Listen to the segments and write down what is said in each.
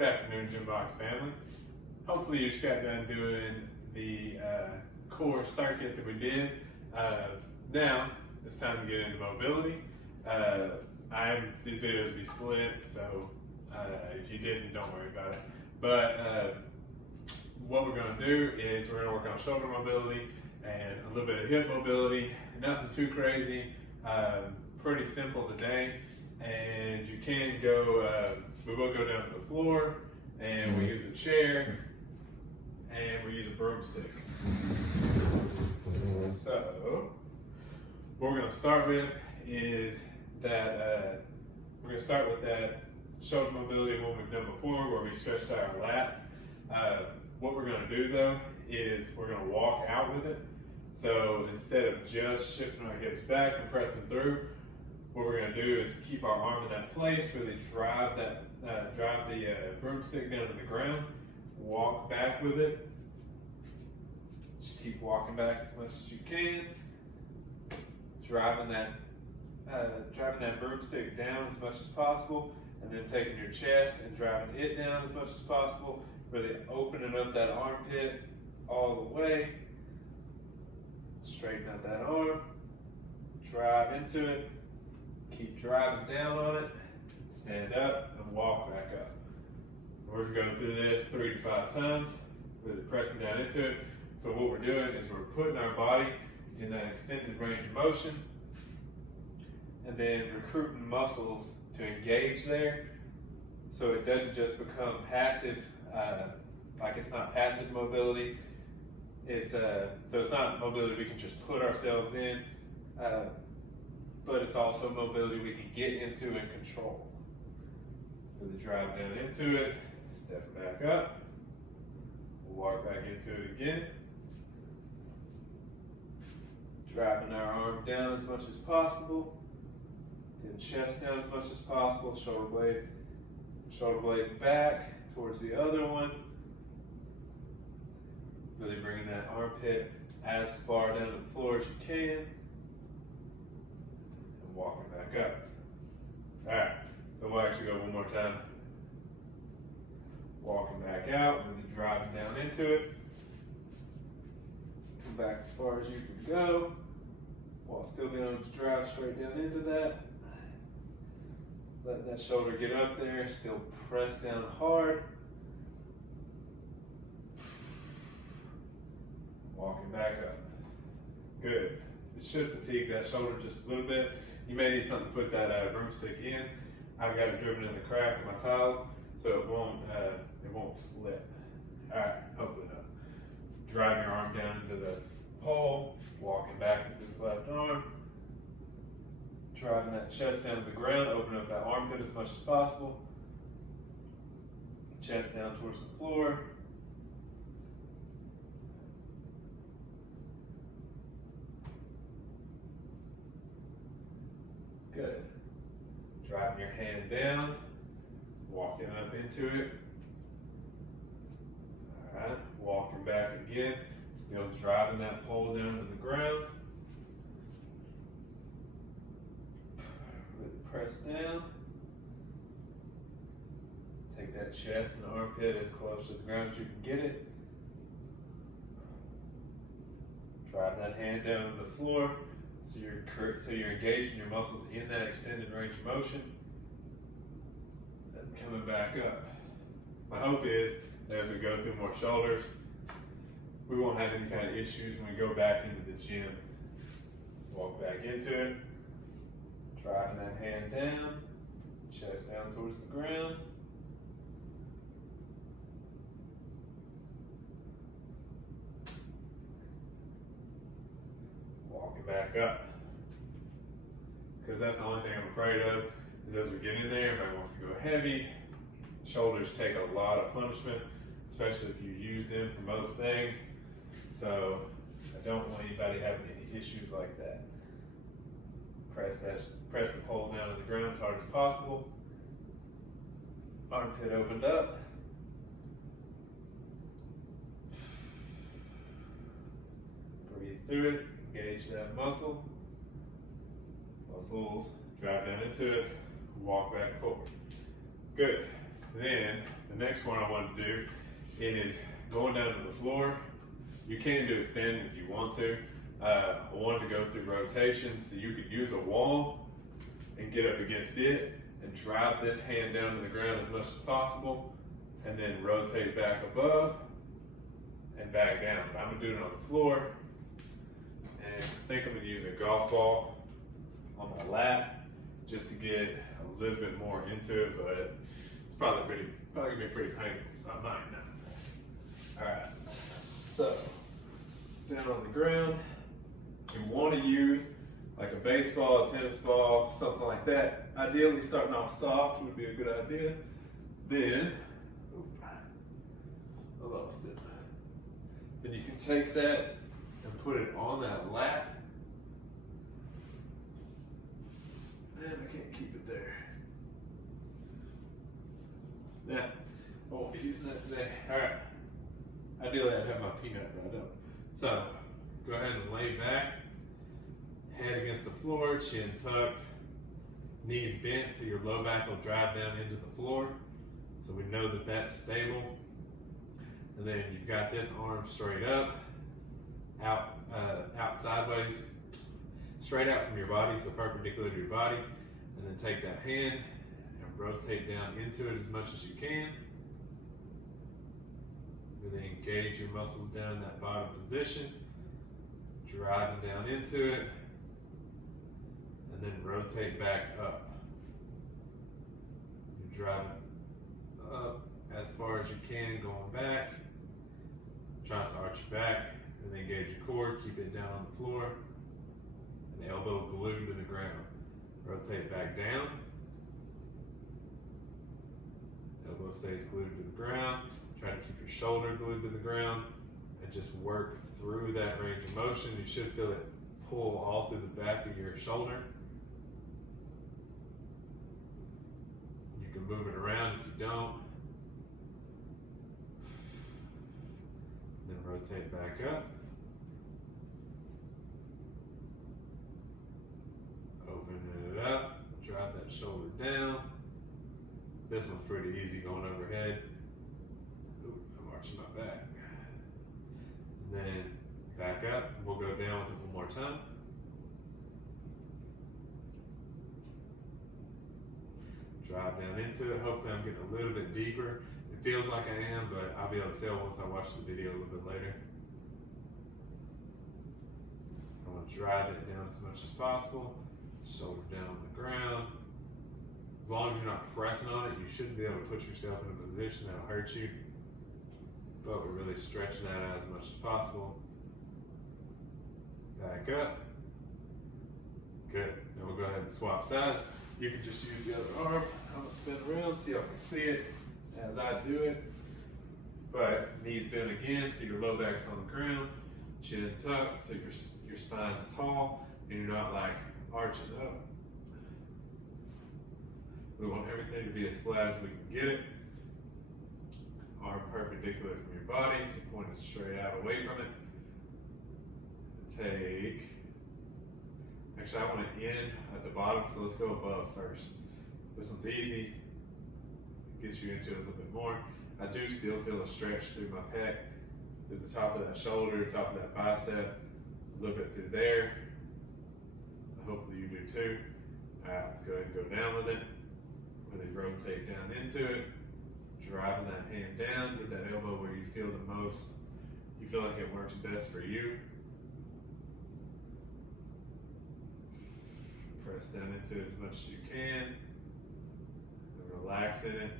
Good afternoon, Gym Box family. Hopefully you just got done doing the core circuit that we did. Now it's time to get into mobility. These videos will be split, so if you didn't, don't worry about it. But what we're going to do is we're going to work on shoulder mobility and a little bit of hip mobility. Nothing too crazy. Pretty simple today. And you can go, we will go down to the floor, and we use a chair, and we use a broomstick. So, what we're going to start with is that, we're going to start with that shoulder mobility one we've done before, where we stretch out our lats. What we're going to do though, is we're going to walk out with it. So instead of just shifting our hips back and pressing through, what we're going to do is keep our arm in that place, really drive the broomstick down to the ground, walk back with it. Just keep walking back as much as you can, driving that broomstick down as much as possible, and then taking your chest and driving it down as much as possible, really opening up that armpit all the way. Straighten out that arm, drive into it, keep driving down on it, stand up and walk back up. We're going to go through this 3 to 5 times, really pressing down into it. So what we're doing is we're putting our body in that extended range of motion and then recruiting muscles to engage there, so it doesn't just become passive, like it's not passive mobility. So it's not mobility we can just put ourselves in, but it's also mobility we can get into and control. Really drive down into it, step back up, walk back into it again. Driving our arm down as much as possible, then chest down as much as possible, shoulder blade back towards the other one. Really bringing that armpit as far down to the floor as you can, and walking back up. All right, so we'll actually go one more time. Walking back out, really driving down into it. Come back as far as you can go, while still being able to drive straight down into that. Let that shoulder get up there, still press down hard. Walking back up. Good. It should fatigue that shoulder just a little bit. You may need something to put that broomstick in. I've got it driven in the crack of my tiles, so it won't slip. All right, hopefully not. Drive your arm down into the pole, walking back with this left arm. Driving that chest down to the ground, open up that armpit as much as possible. Chest down towards the floor. Good. Driving your hand down, walking up into it. All right, walking back again, still driving that pole down to the ground. Really press down. Take that chest and armpit as close to the ground as you can get it. Drive that hand down to the floor. So you're engaging your muscles in that extended range of motion and coming back up. My hope is that as we go through more shoulders, we won't have any kind of issues when we go back into the gym. Walk back into it, driving that hand down, chest down towards the ground. Walking back up. Because that's the only thing I'm afraid of, is as we get in there, everybody wants to go heavy. Shoulders take a lot of punishment, especially if you use them for most things. So I don't want anybody having any issues like that. Press the pole down to the ground as hard as possible. Armpit opened up. Breathe through it. Engage that muscle. Muscles, drive down into it, walk back forward. Good. Then the next one I want to do is going down to the floor. You can do it standing if you want to. I wanted to go through rotations so you could use a wall and get up against it and drive this hand down to the ground as much as possible, and then rotate back above and back down. But I'm gonna do it on the floor, and I think I'm gonna use a golf ball on my lap just to get a little bit more into it, but it's probably gonna be pretty painful, so I might not. All right, so down on the ground. You want to use like a baseball, a tennis ball, something like that. Ideally, starting off soft would be a good idea. Then, I lost it. Then you can take that and put it on that lap. And I can't keep it there. Now, I won't be using that today. All right. Ideally, I'd have my peanut, but I don't. So, go ahead and lay back, head against the floor, chin tucked, knees bent so your low back will drive down into the floor. So we know that that's stable. And then you've got this arm straight up, out sideways, straight out from your body, so perpendicular to your body. And then take that hand and rotate down into it as much as you can. Really engage your muscles down in that bottom position. Driving down into it, and then rotate back up. You're driving up as far as you can, going back, trying to arch your back, and then engage your core, keep it down on the floor, and elbow glued to the ground. Rotate back down, elbow stays glued to the ground, try to keep your shoulder glued to the ground, and just work through that range of motion. You should feel it pull all through the back of your shoulder. You can move it around if you don't. Then rotate back up. Open it up, drive that shoulder down. This one's pretty easy going overhead. Ooh, I'm arching my back. Then back up, we'll go down with it one more time. Drive down into it. Hopefully I'm getting a little bit deeper. It feels like I am, but I'll be able to tell once I watch the video a little bit later. I'm going to drive it down as much as possible. Shoulder down on the ground. As long as you're not pressing on it, you shouldn't be able to put yourself in a position that'll hurt you. But we're really stretching that out as much as possible. Back up. Good. Then we'll go ahead and swap sides. You can just use the other arm. I'm gonna spin around so y'all can see it as I do it. But knees bent again, so your low back's on the ground. Chin tucked, so your spine's tall, and you're not like arching up. We want everything to be as flat as we can get it. Arm perpendicular from your body, so pointed straight out away from it. Actually I want to end at the bottom, so let's go above first. This one's easy, it gets you into it a little bit more. I do still feel a stretch through my pec, through the top of that shoulder, top of that bicep, a little bit through there. So hopefully you do too. Alright, let's go ahead and go down with it. Really rotate down into it. Driving that hand down, get that elbow where you feel the most, you feel like it works best for you. Press down into it as much as you can. And relax in it.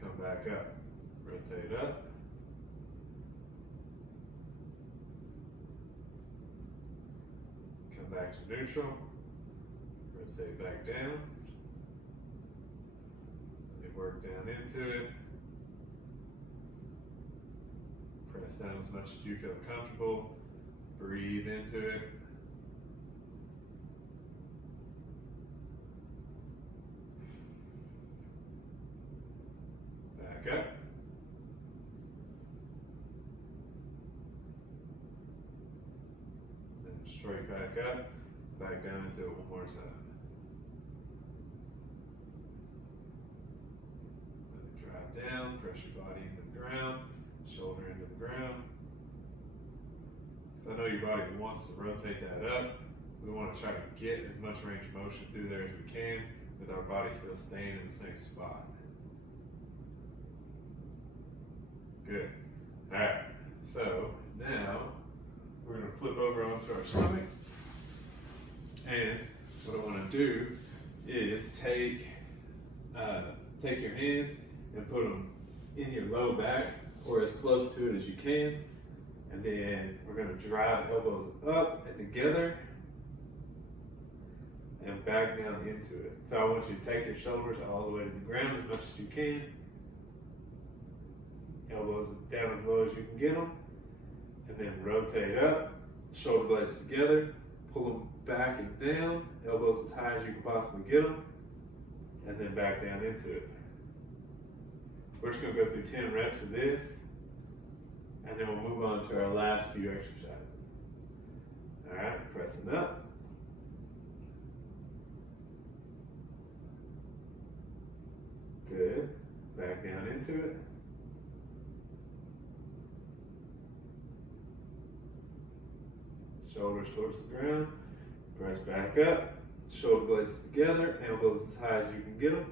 Come back up. Rotate up. Come back to neutral. Rotate back down. Work down into it. Press down as much as you feel comfortable. Breathe into it. Back up. Then straight back up. Back down into it one more time. drive down, press your body into the ground, shoulder into the ground. So I know your body wants to rotate that up. We want to try to get as much range of motion through there as we can with our body still staying in the same spot. Good. All right, so now we're going to flip over onto our stomach. And what I want to do is take your hands and put them in your low back or as close to it as you can. And then we're going to drive elbows up and together and back down into it. So I want you to take your shoulders all the way to the ground as much as you can. Elbows down as low as you can get them. And then rotate up, shoulder blades together, pull them back and down, elbows as high as you can possibly get them, and then back down into it. We're just going to go through 10 reps of this, and then we'll move on to our last few exercises. All right, pressing up. Good. Back down into it. Shoulders towards the ground. Press back up. Shoulder blades together. Elbows as high as you can get them.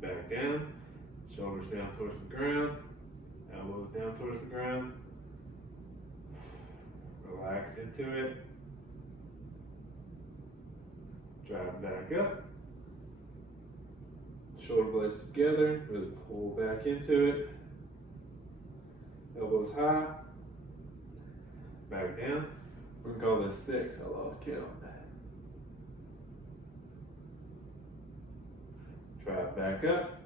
Back down. Shoulders down towards the ground. Elbows down towards the ground. Relax into it. Drive back up. Shoulder blades together. Really pull back into it. Elbows high. Back down. We're gonna call this 6. I lost count. Drive back up.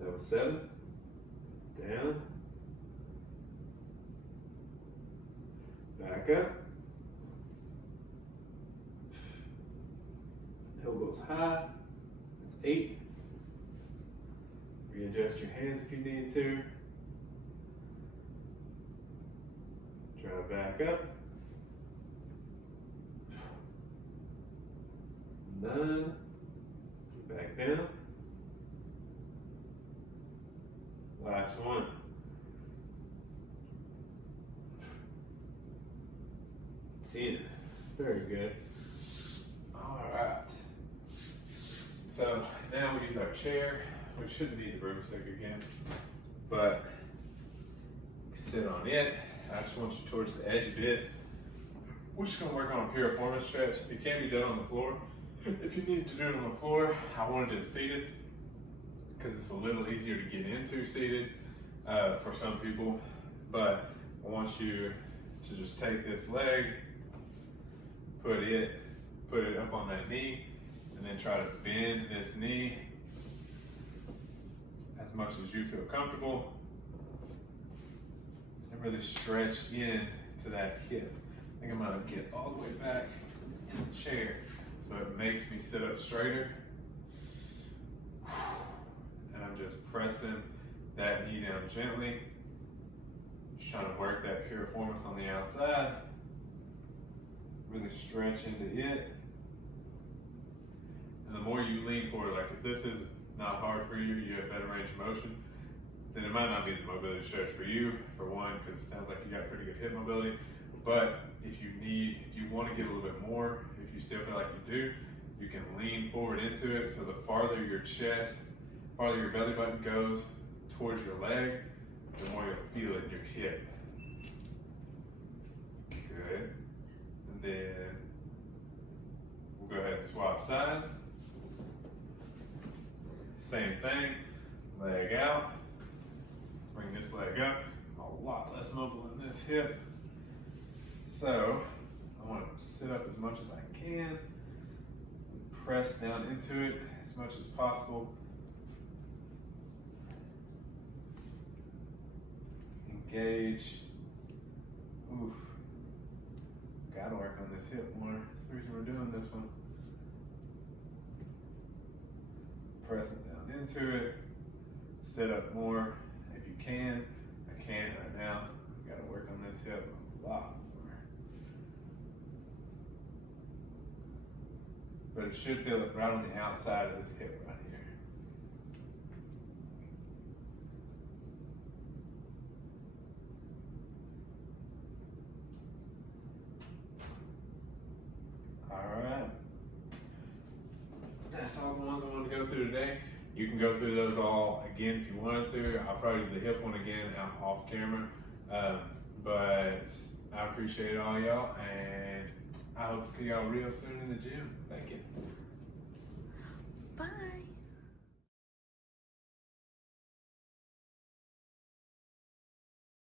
That was 7. Down. Back up. Elbows high. That's 8. Readjust your hands if you need to. Drive back up. 9. Back down. Last one. 10. Very good. All right. So now we use our chair. We shouldn't need the broomstick again, but sit on it. I just want you towards the edge of it. We're just gonna work on a piroformis stretch. It can be done on the floor. If you need to do it on the floor, I wanted it seated because it's a little easier to get into seated for some people. But I want you to just take this leg, put it up on that knee, and then try to bend this knee as much as you feel comfortable, and really stretch in to that hip. I think I'm gonna get all the way back in the chair so it makes me sit up straighter. And I'm just pressing that knee down gently, just trying to work that piroformis on the outside, really stretch into it. And the more you lean forward, like if this is not hard for you, you have better range of motion, then it might not be the mobility stretch for you, for one, because it sounds like you got pretty good hip mobility. But if you want to get a little bit more, if you still feel like you do, you can lean forward into it. So the farther your belly button goes towards your leg, the more you'll feel it in your hip. Good. And then we'll go ahead and swap sides. Same thing, leg out, bring this leg up, a lot less mobile in this hip. So I want to sit up as much as I can, press down into it as much as possible. Engage. Oof. Gotta work on this hip more. That's the reason we're doing this one. Press it down into it. Sit up more if you can. I can't right now. Gotta work on this hip. a lot more. But it should feel it right on the outside of this hip right here. Alright. That's all the ones I wanted to go through today. You can go through those all again if you wanted to. I'll probably do the hip one again out off camera. But I appreciate all y'all, and I hope to see y'all real soon in the gym. Thank you. Bye.